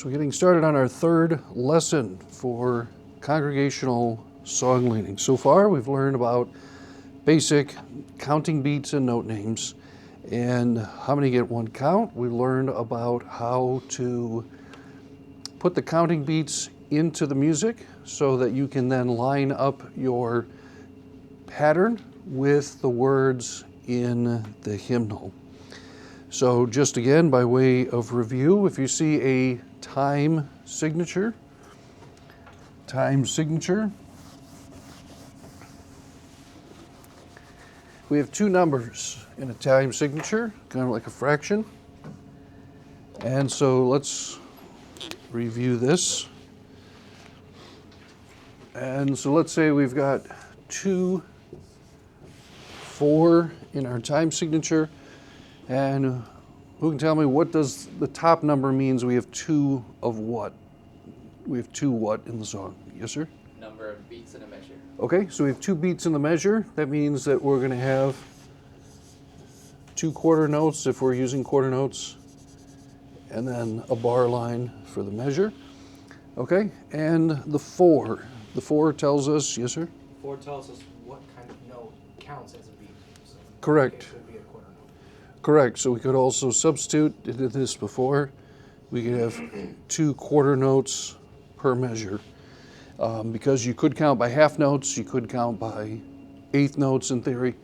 So we're getting started on our third lesson for congregational song leading. So far we've learned about basic counting beats and note names and how many get one count. We learned about how to put the counting beats into the music so that you can then line up your pattern with the words in the hymnal. So just again, by way of review, if you see a time signature, we have two numbers in a time signature, kind of like a fraction. And so let's review this. And so let's say we've got 2, 4 in our time signature. And who can tell me what does the top number means we have 2 of what? We have 2 what in the song? Yes, sir? Number of beats in a measure. Okay, so we have 2 beats in the measure. That means that we're going to have 2 quarter notes if we're using quarter notes, and then a bar line for the measure. Okay, and the 4. The 4 tells us, yes, sir? 4 tells us what kind of note counts as a beat. So Correct. it would be a quarter note. Correct. So we could also substitute, did this before, we could have 2 quarter notes per measure. Because you could count by half notes, you could count by eighth notes in theory.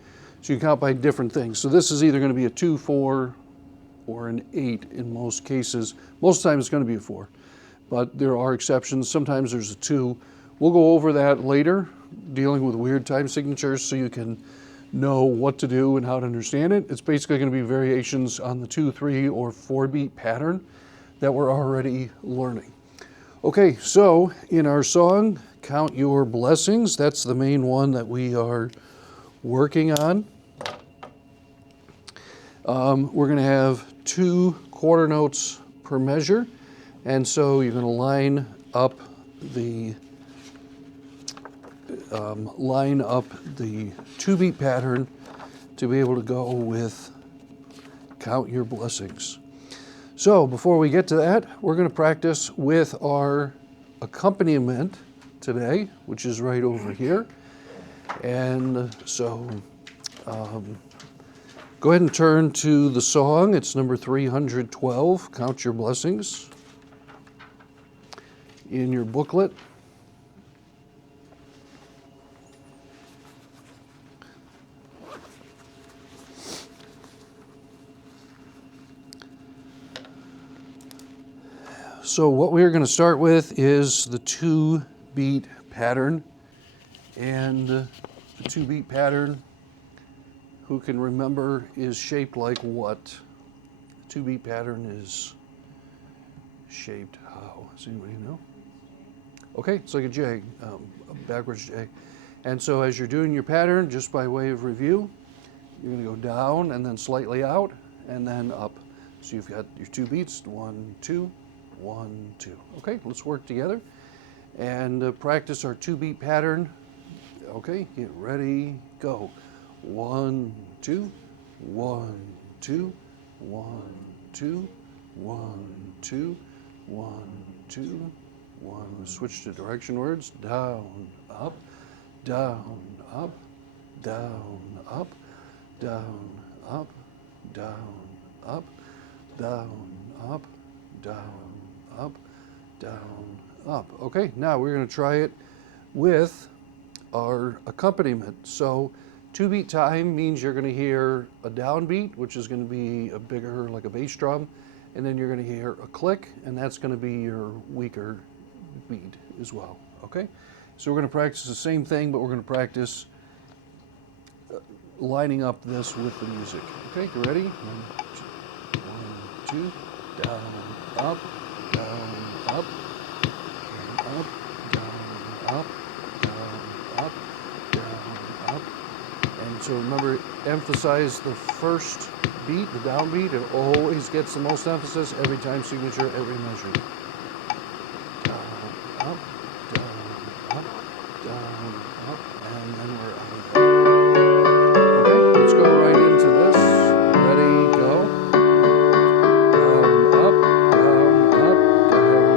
So you count by different things. So this is either going to be a 2, 4, or an 8 in most cases. Most times it's going to be a 4, but there are exceptions. Sometimes there's a 2. We'll go over that later, dealing with weird time signatures so you can know what to do and how to understand it. It's basically going to be variations on the 2, 3, or 4 beat pattern that we're already learning. Okay, so in our song, Count Your Blessings, that's the main one that we are working on. We're going to have 2 quarter notes per measure, and so you're going to line up the 2-beat pattern to be able to go with Count Your Blessings. So before we get to that, we're going to practice with our accompaniment today, which is right over here. And so go ahead and turn to the song. It's number 312, Count Your Blessings, in your booklet. So what we're going to start with is the 2-beat pattern. And the 2-beat pattern, who can remember, is shaped like what? The 2-beat pattern is shaped how? Does anybody know? Okay, it's like a J, a backwards J. And so as you're doing your pattern, just by way of review, you're going to go down and then slightly out and then up. So you've got your 2 beats, 1, 2, 1, 2. Okay, let's work together and practice our 2-beat pattern. Okay, get ready, go. 1, 2, 1, 2, 1, 2, 1, 2, 1, 2, 1. Switch to direction words. Down, up, down, up, down, up, down, up, down, up, down, up, down, up, down, up. Okay, now we're going to try it with our accompaniment. So 2-beat time means you're going to hear a downbeat, which is going to be a bigger, like a bass drum, and then you're going to hear a click, and that's going to be your weaker beat as well. Okay, so we're going to practice the same thing, but we're going to practice lining up this with the music. Okay, you ready? 1, 2, 1, 2, down, up, down, up, up, down, up, down, up, down, up. And so remember, emphasize the first beat, the downbeat. It always gets the most emphasis every time signature, every measure. Down, up, down, up, down, up, and then we're out of there. Okay, let's go right into this. Ready, go. Down, up, down, up, down.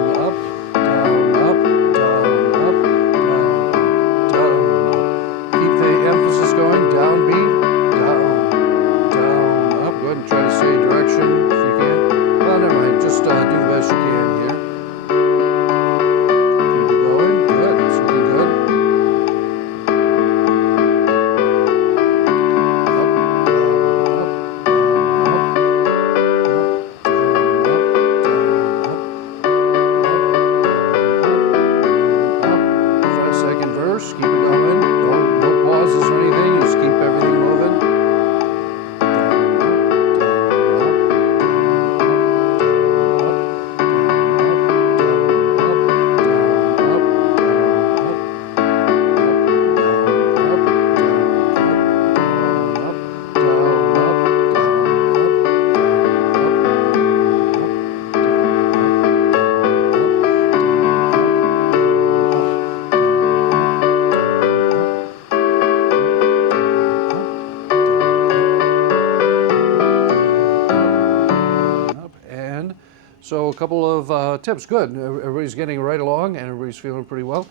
So a couple of tips. Good. Everybody's getting right along, and everybody's feeling pretty well.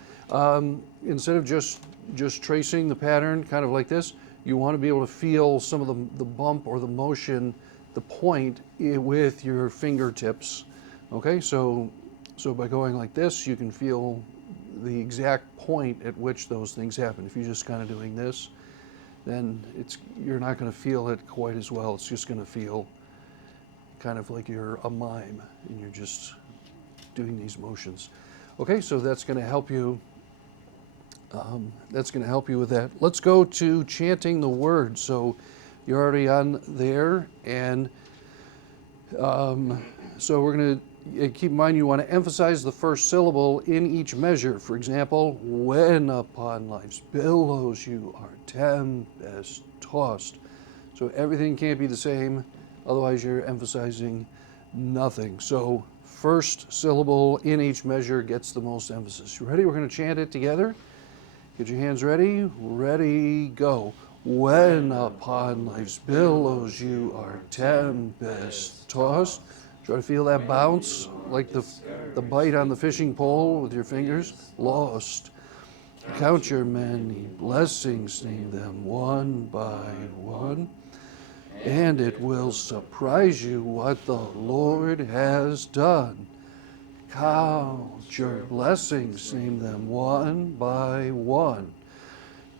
Instead of just tracing the pattern, kind of like this, you want to be able to feel some of the bump or the motion, the point with your fingertips. Okay, so by going like this, you can feel the exact point at which those things happen. If you're just kind of doing this, then you're not going to feel it quite as well. It's just going to feel kind of like you're a mime and you're just doing these motions. Okay, so that's going to help you. That's going to help you with that. Let's go to chanting the words. So you're already on there, and so we're going to keep in mind you want to emphasize the first syllable in each measure. For example, when upon life's billows you are tempest tossed. So everything can't be the same, otherwise you're emphasizing nothing. So first syllable in each measure gets the most emphasis. You ready? We're going to chant it together. Get your hands ready. Ready, go. When upon life's billows you are tempest tossed. Try to feel that bounce, like the bite on the fishing pole with your fingers. Lost. Count your many blessings, name them one by one, and it will surprise you what the Lord has done. Count your blessings, name them one by one.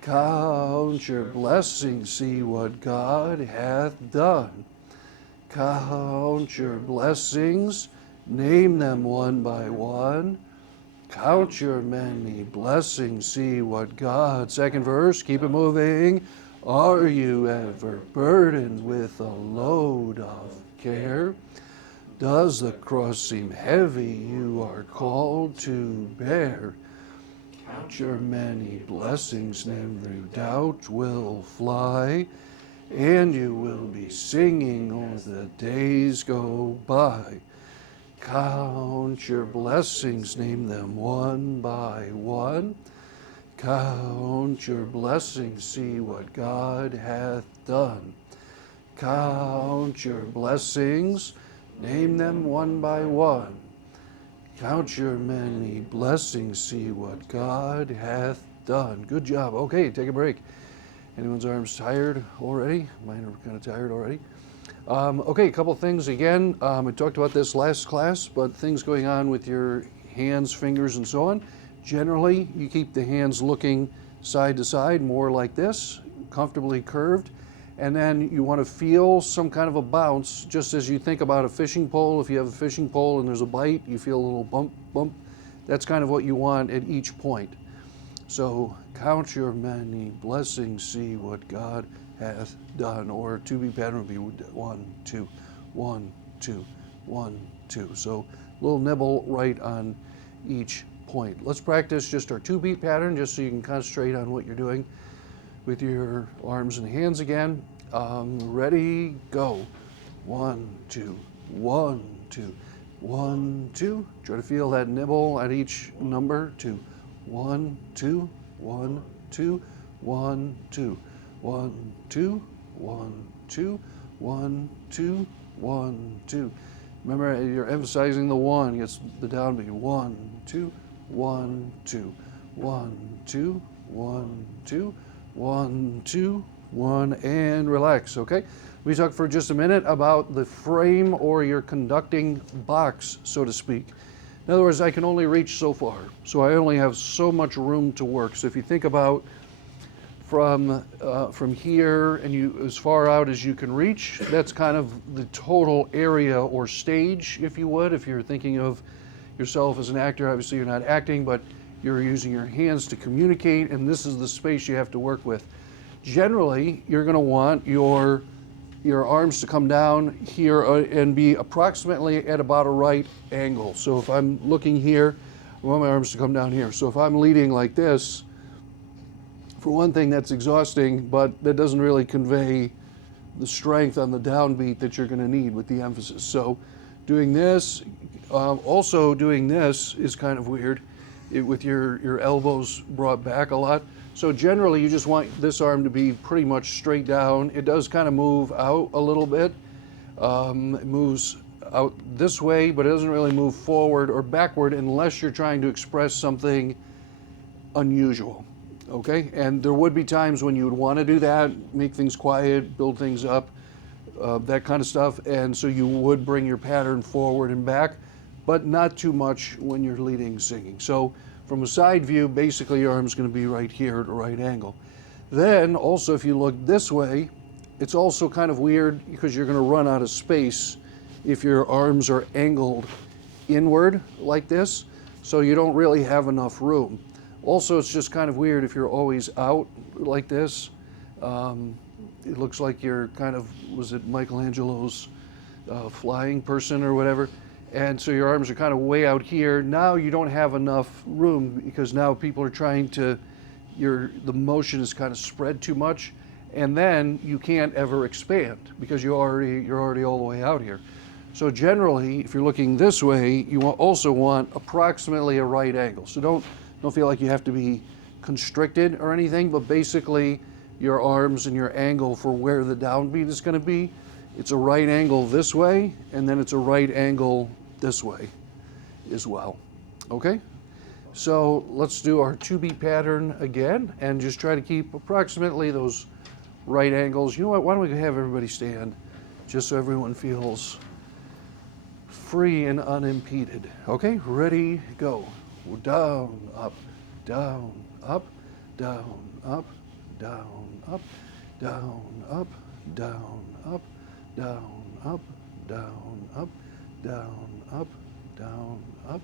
Count your blessings, see what God hath done. Count your blessings, name them one by one. Count your many blessings, see what God. Second verse, keep it moving. Are you ever burdened with a load of care? Does the cross seem heavy you are called to bear? Count your many blessings, name through doubt will fly, and you will be singing as the days go by. Count your blessings, name them one by one. Count your blessings, see what God hath done. Count your blessings, name them one by one. Count your many blessings, see what God hath done. Good job. Okay, take a break. Anyone's arms tired already? Mine are kind of tired already. Okay, a couple things again. I talked about this last class, but things going on with your hands, fingers, and so on. Generally, you keep the hands looking side to side, more like this, comfortably curved. And then you want to feel some kind of a bounce, just as you think about a fishing pole. If you have a fishing pole and there's a bite, you feel a little bump, bump. That's kind of what you want at each point. So count your many blessings, see what God hath done. Or to-be pattern would be 1, 2, 1, 2, 1, 2. So a little nibble right on each point. Let's practice just our 2-beat pattern, just so you can concentrate on what you're doing with your arms and hands again. Ready, go. 1, 2, 1, 2, 1, 2. Try to feel that nibble at each number. 2, 1, 2, 1, 2, 1, 2, 1, 2, 1, 2, 1, 2, 1, 2. Remember, you're emphasizing the 1. Gets the downbeat. 1, 2, 1, 2, 1, 2, 1, 2, 1, 2, 1, and relax. Okay. We talk for just a minute about the frame or your conducting box, so to speak. In other words, I can only reach so far, so I only have so much room to work. So if you think about from here and you as far out as you can reach, that's kind of the total area or stage, if you would. If you're thinking of yourself as an actor, obviously you're not acting, but you're using your hands to communicate, and this is the space you have to work with. Generally, you're going to want your arms to come down here and be approximately at about a right angle. So if I'm looking here, I want my arms to come down here. So if I'm leading like this, for one thing, that's exhausting, but that doesn't really convey the strength on the downbeat that you're going to need with the emphasis. So doing this, also doing this is kind of weird with your elbows brought back a lot. So generally, you just want this arm to be pretty much straight down. It does kind of move out a little bit. It moves out this way, but it doesn't really move forward or backward unless you're trying to express something unusual. Okay, and there would be times when you would want to do that, make things quiet, build things up, that kind of stuff, and so you would bring your pattern forward and back, but not too much when you're leading singing. So from a side view, basically your arm's going to be right here at a right angle. Then also, if you look this way, it's also kind of weird because you're going to run out of space if your arms are angled inward like this, so you don't really have enough room. Also, it's just kind of weird if you're always out like this. It looks like you're kind of, was it Michelangelo's flying person or whatever? And so your arms are kind of way out here. Now you don't have enough room because now people are trying to, the motion is kind of spread too much, and then you can't ever expand because you're already all the way out here. So generally, if you're looking this way, you also want approximately a right angle. So don't feel like you have to be constricted or anything, but basically your arms and your angle for where the downbeat is going to be, it's a right angle this way, and then it's a right angle this way as well. Okay? So let's do our 2-beat pattern again and just try to keep approximately those right angles. You know what? Why don't we have everybody stand just so everyone feels free and unimpeded. Okay? Ready? Go. Down, up, down, up, down, up, down, up, down, up, down, up, down, up, down, up, down, up, down, up.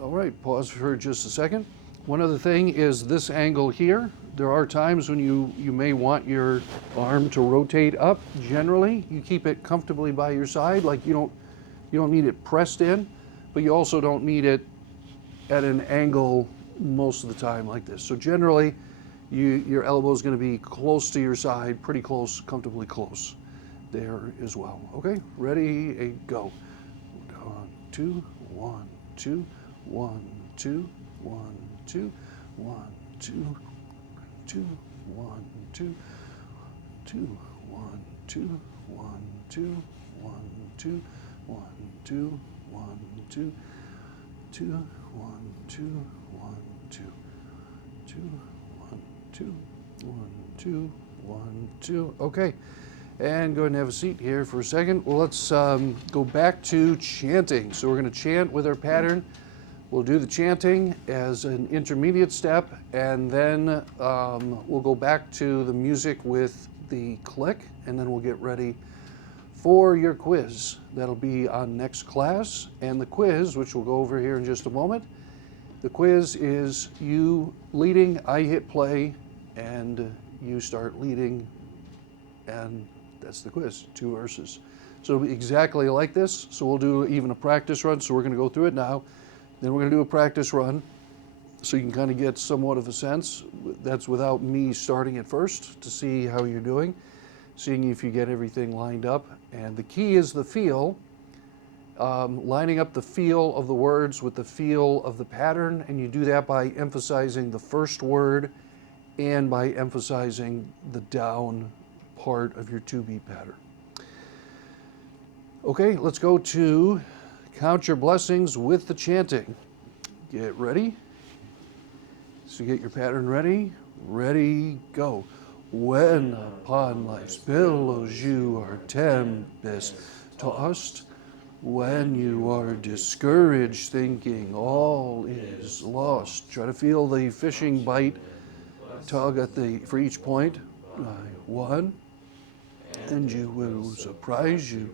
All right, pause for just a second. One other thing is this angle here. There are times when you may want your arm to rotate up. Generally, you keep it comfortably by your side, like you don't need it pressed in, but you also don't need it at an angle most of the time like this. So generally, your elbow is going to be close to your side, pretty close, comfortably close there as well. Okay, ready, go. 2, 1, 2, 1, 2, 1, 2, 1, 2, 2, 1, 2, 2, 1, 2, 1, 2, 1, 2, 1, 2, 1, 2, 2, 1, 2, 1, 2, 2, 1, 2, 1, 2, 1, 2. Okay, and go ahead and have a seat here for a second. Well, let's go back to chanting. So we're going to chant with our pattern. We'll do the chanting as an intermediate step, and then we'll go back to the music with the click, and then we'll get ready for your quiz. That'll be on next class. And the quiz, which we'll go over here in just a moment, the quiz is you leading, I hit play, and you start leading, and that's the quiz, 2 verses. So it'll be exactly like this. So we'll do even a practice run. So we're going to go through it now. Then we're going to do a practice run so you can kind of get somewhat of a sense. That's without me starting it first to see how you're doing, seeing if you get everything lined up. And the key is the feel, lining up the feel of the words with the feel of the pattern. And you do that by emphasizing the first word and by emphasizing the down part of your 2-beat pattern. Okay, let's go to count your blessings with the chanting. Get ready. So get your pattern ready. Ready, go. When upon life's billows you are tempest tossed, when you are discouraged thinking all is lost, try to feel the fishing bite tug for each point. 1, and you will surprise you,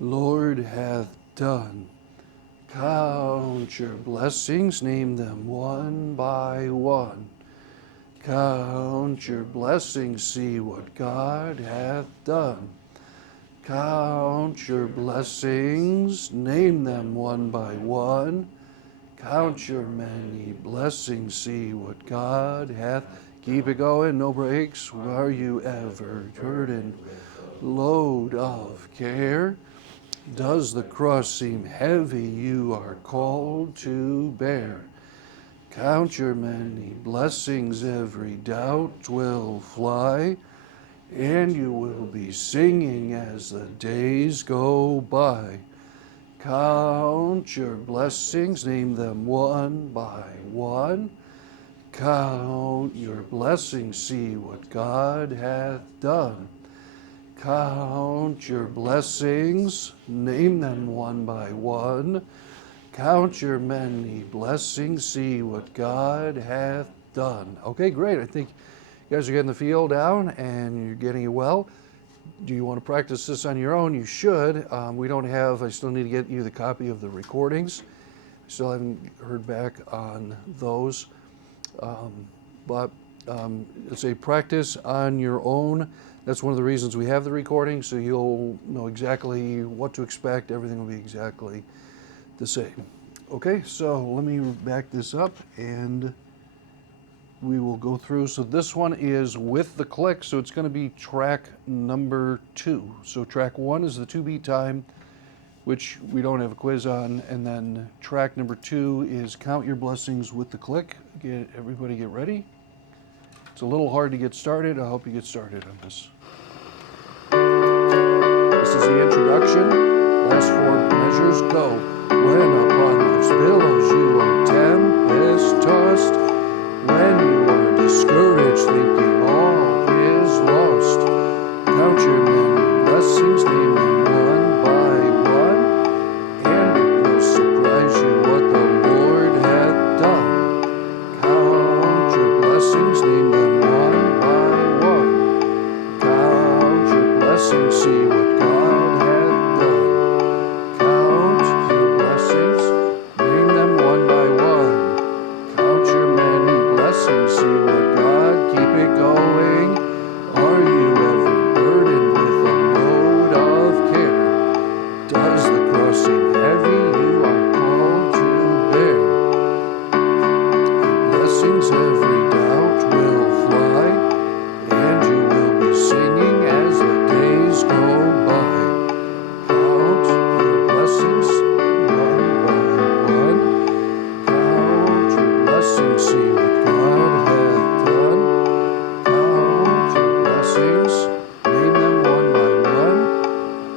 Lord hath done. Count your blessings, name them one by one. Count your blessings, see what God hath done. Count your blessings, name them one by one. Count your many blessings, see what God hath. Keep it going, no breaks. Are you ever burdened, load of care? Does the cross seem heavy you are called to bear? Count your many blessings, every doubt will fly. and you will be singing as the days go by. Count your blessings, name them one by one. Count your blessings, see what God hath done. Count your blessings, name them one by one. Count your many blessings, see what God hath done. Okay, great. I think you guys are getting the feel down and you're getting it well. Do you want to practice this on your own? You should. I still need to get you the copy of the recordings. I still haven't heard back on those. But it's a practice on your own. That's one of the reasons we have the recording, so you'll know exactly what to expect. Everything will be exactly the same. Okay, so let me back this up and we will go through. So this one is with the click, so it's going to be track number 2. So track 1 is the 2-beat time, which we don't have a quiz on, and then track number 2 is Count Your Blessings with the click. Everybody get ready. It's a little hard to get started. I hope you get started on this. This is the introduction. Last 4 measures go. When upon life's billows you are tempest tossed, when you are discouraged, thinking all is lost, count your many blessings, name them one by one, and it will surprise you what the Lord hath done. Count your blessings, name them one by one. Count your blessings, see what God hath done. Count your blessings, name them one by one. Count your many blessings, see what God, keep it going. Are you ever burdened with a load of care? Does the cross seem heavy you are called to bear? Blessings every doubt will fly, and you will be singing as the days go by. Count your blessings one by one. Count your blessings, see what God hath done. Count your blessings, name them one by one.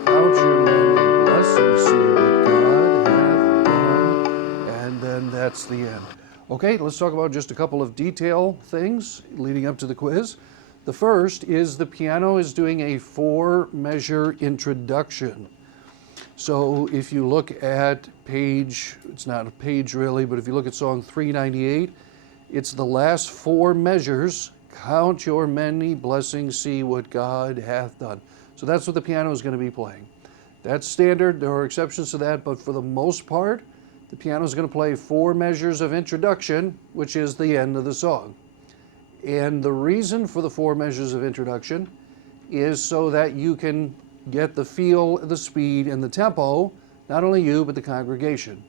Count your many blessings, see what God hath done. And then that's the end. Okay, let's talk about just a couple of detail things leading up to the quiz. The first is the piano is doing a 4-measure introduction. So if you look at page, it's not a page really, but if you look at song 398, it's the last 4 measures. Count your many blessings, see what God hath done. So that's what the piano is going to be playing. That's standard. There are exceptions to that, but for the most part, the piano is going to play 4 measures of introduction, which is the end of the song. And the reason for the 4 measures of introduction is so that you can get the feel, the speed, and the tempo, not only you, but the congregation.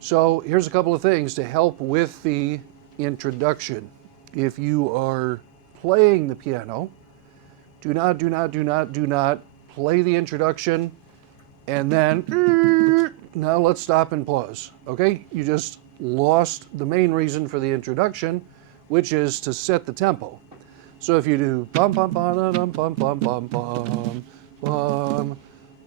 So here's a couple of things to help with the introduction. If you are playing the piano, do not play the introduction and then, now let's stop and pause, okay? You just lost the main reason for the introduction, which is to set the tempo. So if you do bum bum bum bum bum bum bum bum bum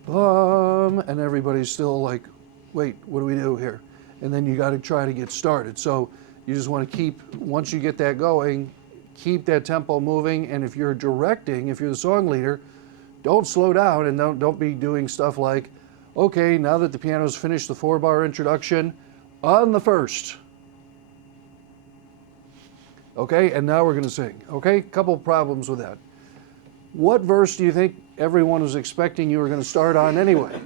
bum, and everybody's still like, wait, what do we do here? And then you got to try to get started. So you just want to keep, once you get that going, keep that tempo moving. And if you're directing, if you're the song leader, don't slow down and don't be doing stuff like, okay, now that the piano's finished the 4-bar introduction, on the first. Okay, and now we're going to sing. Okay, couple problems with that. What verse do you think everyone was expecting you were going to start on anyway?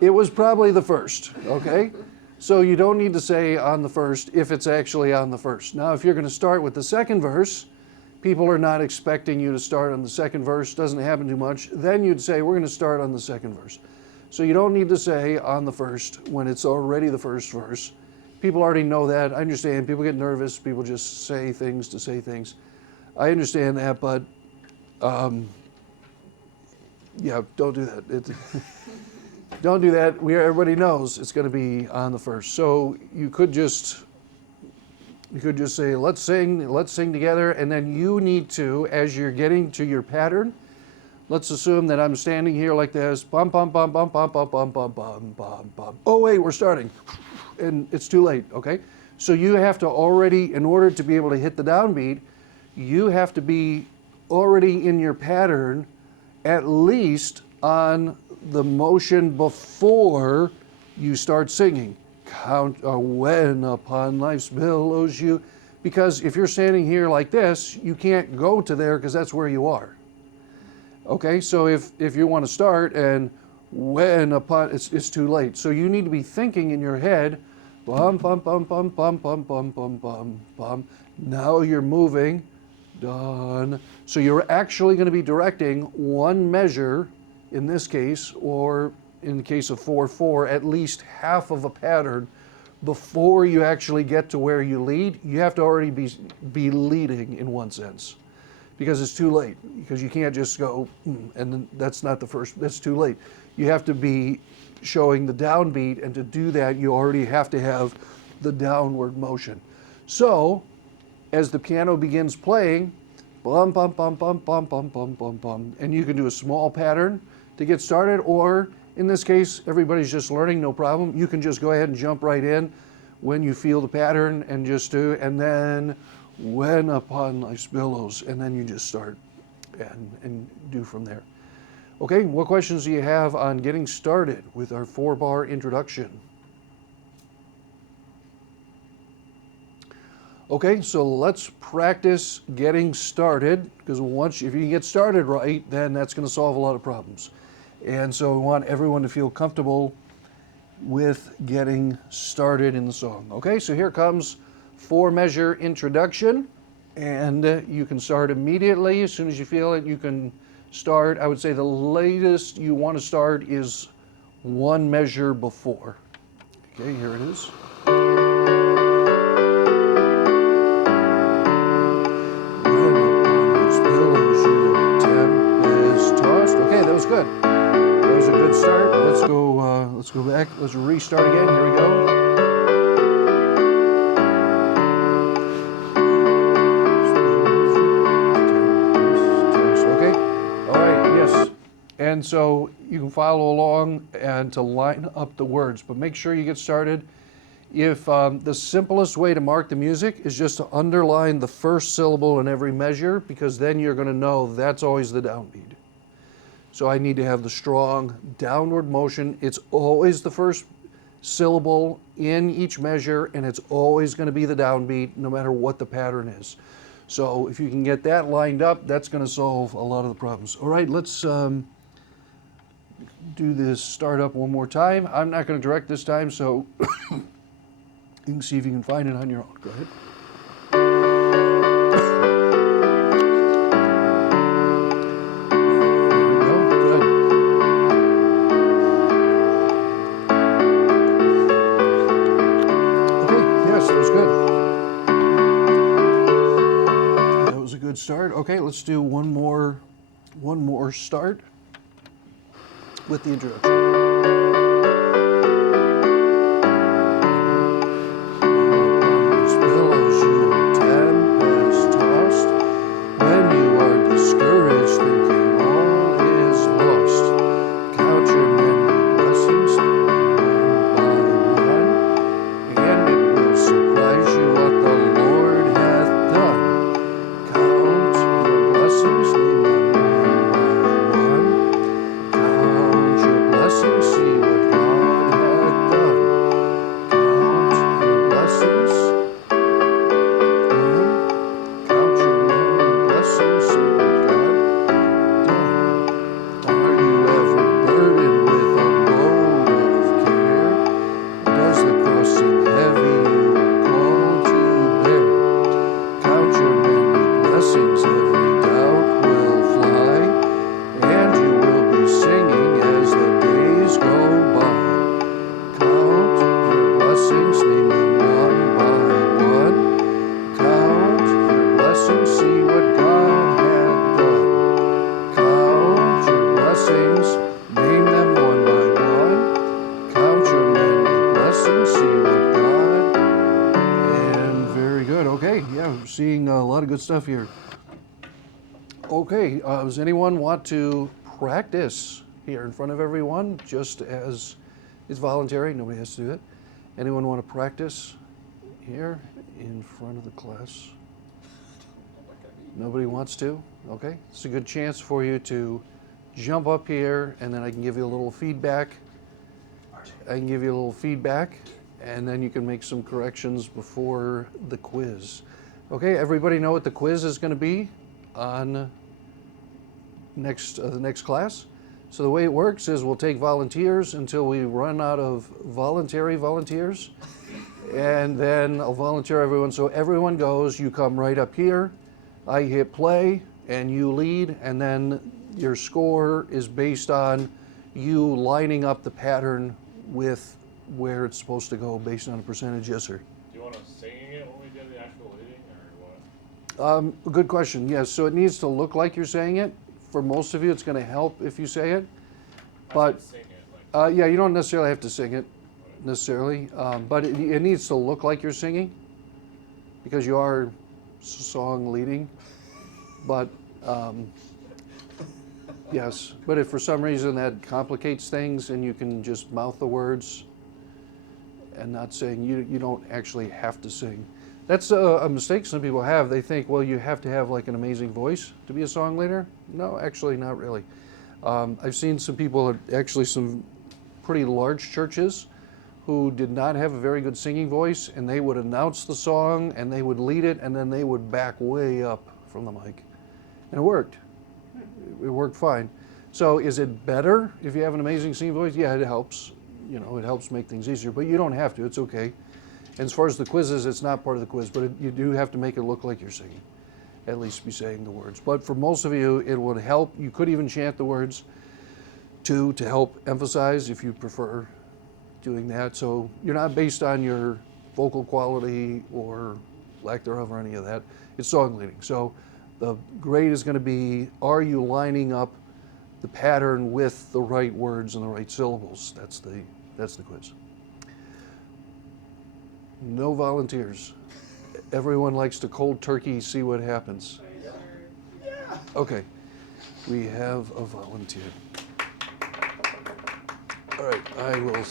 It was probably the first, okay? So you don't need to say on the first if it's actually on the first. Now, if you're going to start with the second verse, people are not expecting you to start on the second verse, doesn't happen too much, then you'd say, we're going to start on the second verse. So you don't need to say on the first when it's already the first verse. People already know that. I understand. People get nervous. People just say things to say things. I understand that, but yeah, don't do that. Don't do that. Everybody knows it's going to be on the first. So you could just You could just say, let's sing together, and then you need to, as you're getting to your pattern, let's assume that I'm standing here like this, bum, bum, bum, bum, bum, bum, bum, bum, bum, bum, bum. Oh wait, we're starting, and it's too late, okay? So you have to already, in order to be able to hit the downbeat, you have to be already in your pattern, at least on the motion before you start singing. Count when upon life's billows you, because if you're standing here like this, you can't go to there because that's where you are. Okay, so if you want to start and when upon, it's too late. So you need to be thinking in your head, bum, bum, bum, bum, bum, bum, bum, bum, bum, bum. Now you're moving, done. So you're actually going to be directing one measure in this case, or in the case of 4/4, at least half of a pattern before you actually get to where you lead. You have to already be leading in one sense, because it's too late, because you can't just go, and then that's not the first, that's too late. You have to be showing the downbeat, and to do that, you already have to have the downward motion. So, as the piano begins playing, bum, bum, bum, bum, bum, bum, bum, bum, bum, and you can do a small pattern to get started, or in this case, everybody's just learning, no problem. You can just go ahead and jump right in when you feel the pattern and just do, and then when upon life's billows, and then you just start and do from there. Okay, what questions do you have on getting started with our 4-bar introduction? Okay, so let's practice getting started, because if you get started right, then that's going to solve a lot of problems. And so we want everyone to feel comfortable with getting started in the song. Okay, so here comes 4-measure introduction, and you can start immediately. As soon as you feel it, you can start. I would say the latest you want to start is 1 measure before. Okay, here it is. Okay, that was good. That was a good start. Let's go back. Let's restart again. Here we go. Okay. All right. Yes. And so you can follow along and to line up the words, but make sure you get started. If the simplest way to mark the music is just to underline the first syllable in every measure, because then you're going to know that's always the downbeat. So I need to have the strong downward motion. It's always the first syllable in each measure, and it's always going to be the downbeat no matter what the pattern is. So if you can get that lined up, that's going to solve a lot of the problems. All right, let's do this start up one more time. I'm not going to direct this time, so you can see if you can find it on your own. Go ahead. Start. Okay, let's do one more start with the introduction. See I'm seeing a lot of good stuff here. Okay, does anyone want to practice here in front of everyone, just as it's voluntary, nobody has to do it. Anyone want to practice here in front of the class? Nobody wants to? Okay, it's a good chance for you to jump up here, and then I can give you a little feedback. And then you can make some corrections before the quiz. Okay, everybody know what the quiz is going to be on the next class? So the way it works is we'll take volunteers until we run out of voluntary volunteers, and then I'll volunteer everyone. So everyone goes, you come right up here, I hit play, and you lead, and then your score is based on you lining up the pattern with where it's supposed to go based on a percentage, yes, sir. Do you want to sing it when we do the actual leading, or what? Good question, yes. So it needs to look like you're saying it. For most of you, it's going to help if you say it. But Sing it, like, yeah, you don't necessarily have to sing it, necessarily. But it needs to look like you're singing, because you are song leading. But yes, but if for some reason that complicates things and you can just mouth the words and not sing, you don't actually have to sing. That's a mistake some people have. They think, well, you have to have like an amazing voice to be a song leader. No, actually not really. I've seen some people, actually some pretty large churches, who did not have a very good singing voice, and they would announce the song and they would lead it, and then they would back way up from the mic. And it worked. It worked fine. So is it better if you have an amazing singing voice? Yeah, it helps. You know, it helps make things easier, but you don't have to. It's okay. And as far as the quizzes, it's not part of the quiz, but you do have to make it look like you're singing. At least be saying the words. But for most of you, it would help. You could even chant the words too, to help emphasize if you prefer doing that. So you're not based on your vocal quality or lack thereof or any of that. It's song leading. So the grade is going to be, are you lining up the pattern with the right words and the right syllables? That's the quiz. No volunteers. Everyone likes to cold turkey see what happens. Okay, we have a volunteer. All right, I will